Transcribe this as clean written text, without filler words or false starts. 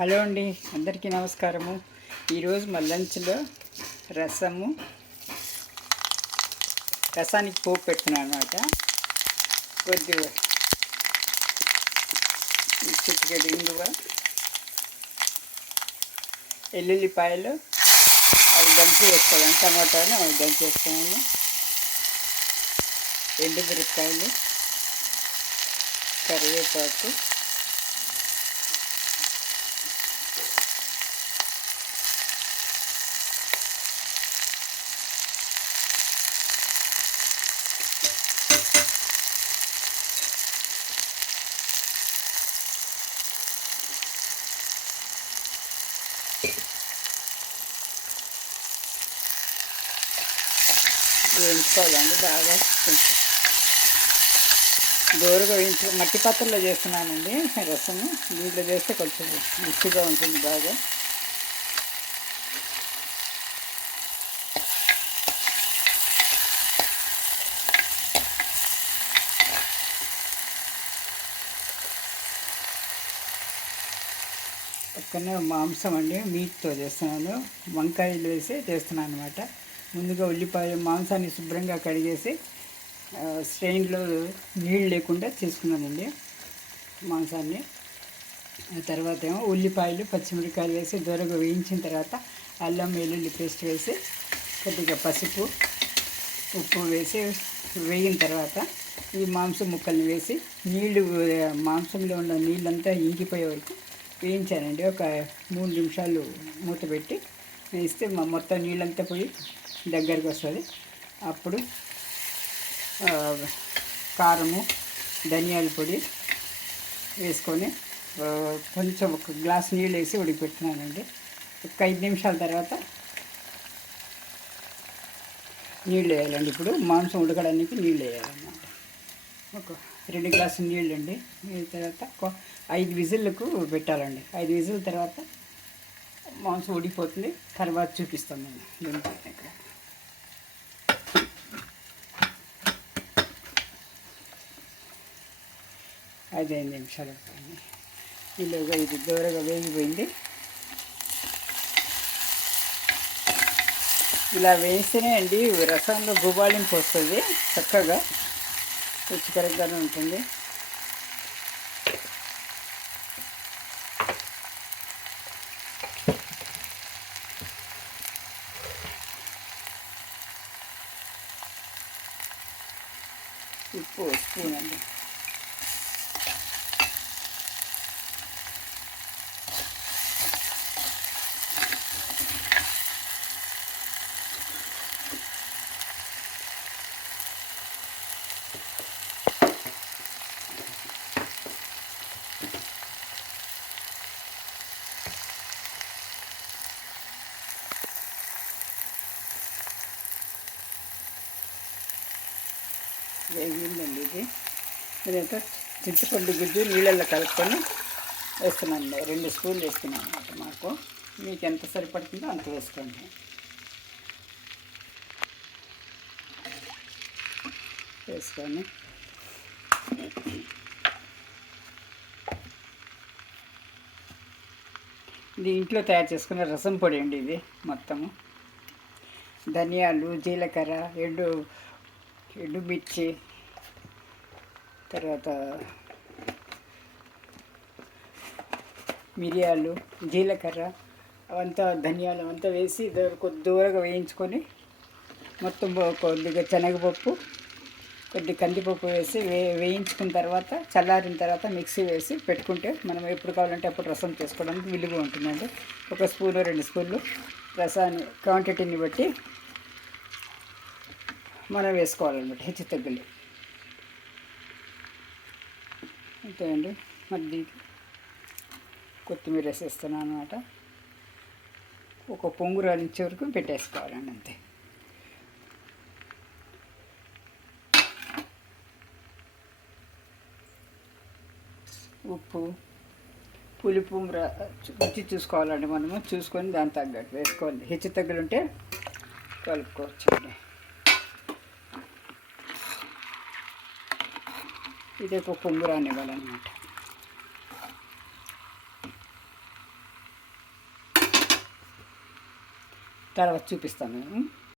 Hello అండి, అందరికీ నమస్కారము. ఈరోజు మా లంచ్లో రసానికి పోపు పెడుతున్నాను అనమాట. కొద్దిగా చిటికెడు ఇంగువ, ఎల్లుల్లిపాయలు అవి దంచి వేసుకోవాలి. టమాటాలు అవి దంచి వేసుకున్నాను. ఎండుమిరపకాయలు, కరివేపాకు, వేయించుకోవాలండి. బాగా కొంచెం దోరగా మట్టి పాత్రలో చేస్తున్నానండి రసము. దీంట్లో చేస్తే కొంచెం రుచిగా ఉంటుంది బాగా. పక్కన మాంసం అండి, మీట్తో చేస్తున్నాను. వంకాయలు వేసి చేస్తున్నాను అనమాట. ముందుగా ఉల్లిపాయ మాంసాన్ని శుభ్రంగా కడిగేసి స్ట్రెయిన్లో నీళ్ళు లేకుండా తీసుకున్నానండి మాంసాన్ని. ఆ తర్వాత ఏమో ఉల్లిపాయలు పచ్చిమిరపకాయలు వేసి దూరగా వేయించిన తర్వాత అల్లం వెల్లుల్లి పేస్ట్ వేసి కొద్దిగా పసుపు ఉప్పు వేసి వేగిన తర్వాత ఈ మాంసం ముక్కల్ని వేసి నీళ్లు మాంసంలో ఉన్న నీళ్ళంతా ఇంకిపోయే వరకు వేయించానండి. ఒక 3 నిమిషాలు మూత పెట్టి వేస్తే మొత్తం నీళ్ళంతా పోయి దగ్గరికి వస్తుంది. అప్పుడు కారము, ధనియాల పొడి వేసుకొని కొంచెం ఒక గ్లాస్ నీళ్ళు వేసి ఉడికిపెట్టినానండి. ఒక 5 నిమిషాల తర్వాత నీళ్ళు వేయాలండి. ఇప్పుడు మాంసం ఉడకడానికి నీళ్ళు వేయాలన్నమాట. ఒక 2 గ్లాసులు నీళ్ళు అండి. తర్వాత 5 విజిల్లకు పెట్టాలండి. 5 విజిల్ తర్వాత మాంసం ఉడికిపోతుంది. తర్వాత చూపిస్తామండి ఇక్కడ. అది 5 నిమిషాలు ఇలాగా ఇది దూరగా వేగిపోయింది. ఇలా వేస్తేనే అండి రసంలో గుబాళింపు వస్తుంది, చక్కగా రుచికరంగానే ఉంటుంది. ఉప్పు స్పూన్ అండి. వేగిందండి ఇది. నేనైతే చింతపండు గుజ్జు నీళ్ళల్లో కలుపుకొని వేస్తున్నాను. 2 స్పూన్లు వేస్తున్నాను అన్నమాట. మాకు మీకు ఎంత సరిపడుతుందో అంత వేసుకోండి. వేసుకొని ఇది ఇంట్లో తయారు చేసుకునే రసం పొడి అండి. ఇది మొత్తము ధనియాలు, జీలకర్ర, ఎండుమిర్చి, తర్వాత మిరియాలు, జీలకర్ర అవంతా ధనియాలు అంతా వేసి దూరగా వేయించుకొని మొత్తం కొద్దిగా శనగపప్పు, కొద్దిగా కందిపప్పు వేసి వేయించుకున్న తర్వాత చల్లారిన తర్వాత మిక్సీ వేసి పెట్టుకుంటే మనం ఎప్పుడు కావాలంటే అప్పుడు రసం చేసుకోవడానికి వీలుగా ఉంటుందండి. 1 స్పూను 2 స్పూన్లు రసాన్ని క్వాంటిటీని బట్టి మనం వేసుకోవాలన్నమాట, హెచ్చు తగ్గులు. అంతే అండి. మళ్ళీ కొత్తిమీర వేసేస్తున్నాను అనమాట. ఒక పొంగు రాలించే వరకు పెట్టేసుకోవాలండి, అంతే. ఉప్పు, పులుపు రుచి చూసుకోవాలండి. మనము చూసుకొని దాని తగ్గట్టు వేసుకోవాలి. హెచ్చు తగ్గులు ఉంటే కలుపుకోవచ్చండి. ఇది ఒక పొంగు రానివ్వాలన్నమాట. తర్వాత చూపిస్తాను.